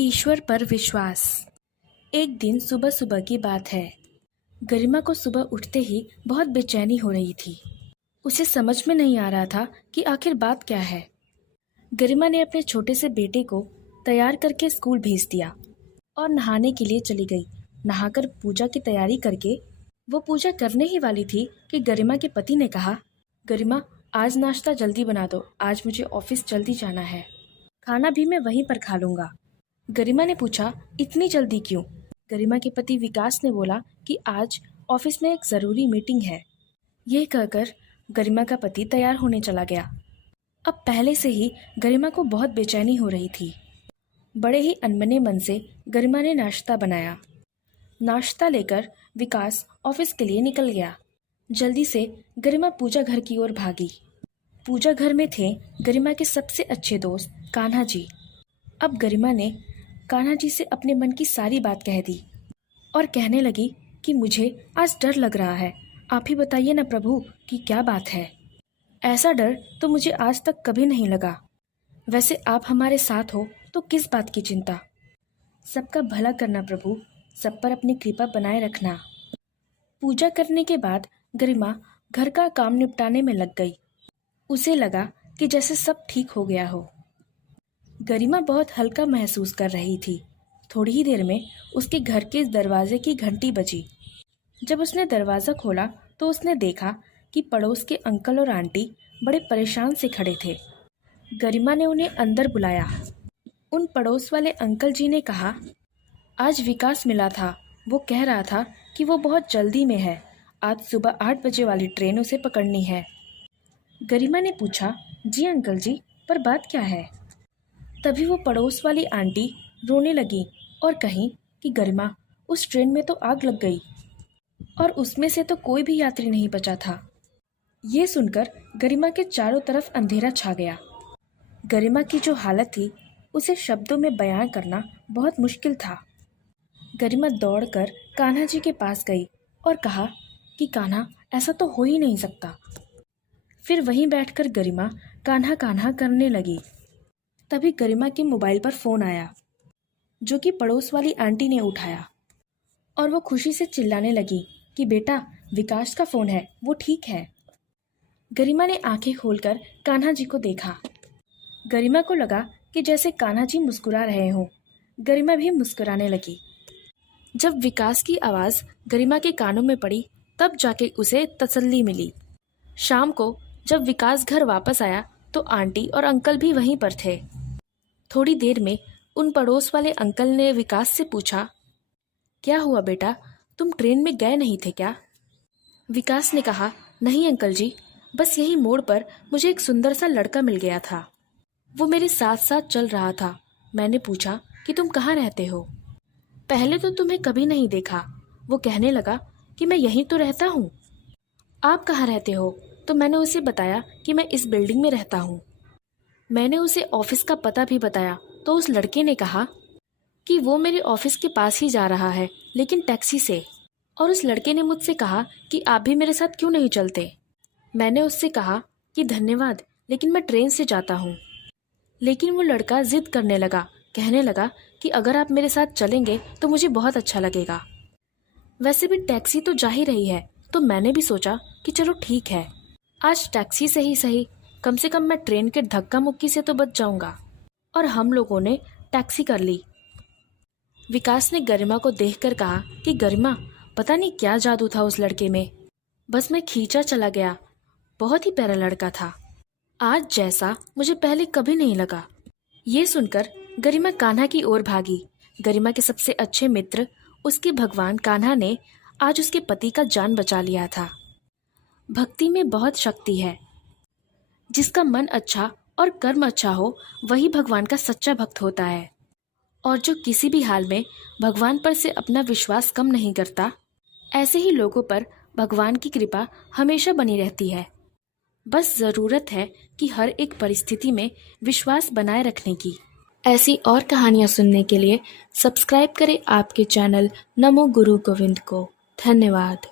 ईश्वर पर विश्वास। एक दिन सुबह सुबह की बात है। गरिमा को सुबह उठते ही बहुत बेचैनी हो रही थी। उसे समझ में नहीं आ रहा था कि आखिर बात क्या है। गरिमा ने अपने छोटे से बेटे को तैयार करके स्कूल भेज दिया और नहाने के लिए चली गई। नहाकर पूजा की तैयारी करके वो पूजा करने ही वाली थी कि गरिमा के पति ने कहा, गरिमा आज नाश्ता जल्दी बना दो, आज मुझे ऑफिस जल्दी जाना है। खाना भी मैं वहीं पर खा लूँगा। गरिमा ने पूछा, इतनी जल्दी क्यों? गरिमा के पति विकास ने बोला कि आज ऑफिस में एक ज़रूरी मीटिंग है। यह कहकर गरिमा का पति तैयार होने चला गया। अब पहले से ही गरिमा को बहुत बेचैनी हो रही थी। बड़े ही अनमने मन से गरिमा ने नाश्ता बनाया। नाश्ता लेकर विकास ऑफिस के लिए निकल गया। जल्दी से गरिमा पूजा घर की ओर भागी। पूजा घर में थे गरिमा के सबसे अच्छे दोस्त कान्हा जी। अब गरिमा ने कान्हा जी से अपने मन की सारी बात कह दी और कहने लगी कि मुझे आज डर लग रहा है। आप ही बताइए ना प्रभु कि क्या बात है। ऐसा डर तो मुझे आज तक कभी नहीं लगा। वैसे आप हमारे साथ हो तो किस बात की चिंता। सबका भला करना प्रभु, सब पर अपनी कृपा बनाए रखना। पूजा करने के बाद गरिमा घर का काम निपटाने में लग गई। उसे लगा कि जैसे सब ठीक हो गया हो। गरिमा बहुत हल्का महसूस कर रही थी। थोड़ी ही देर में उसके घर के दरवाजे की घंटी बजी। जब उसने दरवाज़ा खोला तो उसने देखा कि पड़ोस के अंकल और आंटी बड़े परेशान से खड़े थे। गरिमा ने उन्हें अंदर बुलाया। उन पड़ोस वाले अंकल जी ने कहा, आज विकास मिला था। वो कह रहा था कि वो बहुत जल्दी में है। आज सुबह 8 बजे वाली ट्रेन उसे पकड़नी है। गरिमा ने पूछा, जी अंकल जी, पर बात क्या है? तभी वो पड़ोस वाली आंटी रोने लगी और कही कि गरिमा, उस ट्रेन में तो आग लग गई और उसमें से तो कोई भी यात्री नहीं बचा था। ये सुनकर गरिमा के चारों तरफ अंधेरा छा गया। गरिमा की जो हालत थी उसे शब्दों में बयां करना बहुत मुश्किल था। गरिमा दौड़कर कान्हा जी के पास गई और कहा कि कान्हा, ऐसा तो हो ही नहीं सकता। फिर वहीं बैठकर गरिमा कान्हा कान्हा करने लगी। तभी गरिमा के मोबाइल पर फ़ोन आया, जो कि पड़ोस वाली आंटी ने उठाया और वो खुशी से चिल्लाने लगी कि बेटा, विकास का फ़ोन है, वो ठीक है। गरिमा ने आंखें खोलकर कान्हा जी को देखा। गरिमा को लगा कि जैसे कान्हा जी मुस्कुरा रहे हों। गरिमा भी मुस्कुराने लगी। जब विकास की आवाज़ गरिमा के कानों में पड़ी तब जाके उसे तसल्ली मिली। शाम को जब विकास घर वापस आया तो आंटी और अंकल भी वहीं पर थे। थोड़ी देर में उन पड़ोस वाले अंकल ने विकास से पूछा, क्या हुआ बेटा, तुम ट्रेन में गए नहीं थे क्या? विकास ने कहा, नहीं अंकल जी, बस यही मोड़ पर मुझे एक सुंदर सा लड़का मिल गया था। वो मेरे साथ साथ चल रहा था। मैंने पूछा कि तुम कहाँ रहते हो? पहले तो तुम्हें कभी नहीं देखा। वो कहने लगा कि मैं यहीं तो रहता हूँ। आप कहाँ रहते हो? तो मैंने उसे बताया कि मैं इस बिल्डिंग में रहता हूँ। मैंने उसे ऑफिस का पता भी बताया तो उस लड़के ने कहा कि वो मेरे ऑफिस के पास ही जा रहा है, लेकिन टैक्सी से। और उस लड़के ने मुझसे कहा कि आप भी मेरे साथ क्यों नहीं चलते। मैंने उससे कहा कि धन्यवाद, लेकिन मैं ट्रेन से जाता हूँ। लेकिन वो लड़का जिद करने लगा, कहने लगा कि अगर आप मेरे साथ चलेंगे तो मुझे बहुत अच्छा लगेगा। वैसे भी टैक्सी तो जा ही रही है, तो मैंने भी सोचा कि चलो ठीक है, आज टैक्सी से ही सही, कम से कम मैं ट्रेन के धक्का मुक्की से तो बच जाऊंगा। और हम लोगों ने टैक्सी कर ली। विकास ने गरिमा को देखकर कहा कि गरिमा, पता नहीं क्या जादू था उस लड़के में, बस मैं खींचा चला गया। बहुत ही प्यारा लड़का था, आज जैसा मुझे पहले कभी नहीं लगा। ये सुनकर गरिमा कान्हा की ओर भागी। गरिमा के सबसे अच्छे मित्र उसके भगवान कान्हा ने आज उसके पति का जान बचा लिया था। भक्ति में बहुत शक्ति है। जिसका मन अच्छा और कर्म अच्छा हो वही भगवान का सच्चा भक्त होता है। और जो किसी भी हाल में भगवान पर से अपना विश्वास कम नहीं करता, ऐसे ही लोगों पर भगवान की कृपा हमेशा बनी रहती है। बस ज़रूरत है कि हर एक परिस्थिति में विश्वास बनाए रखने की। ऐसी और कहानियाँ सुनने के लिए सब्सक्राइब करें आपके चैनल नमो गुरु गोविंद को। धन्यवाद।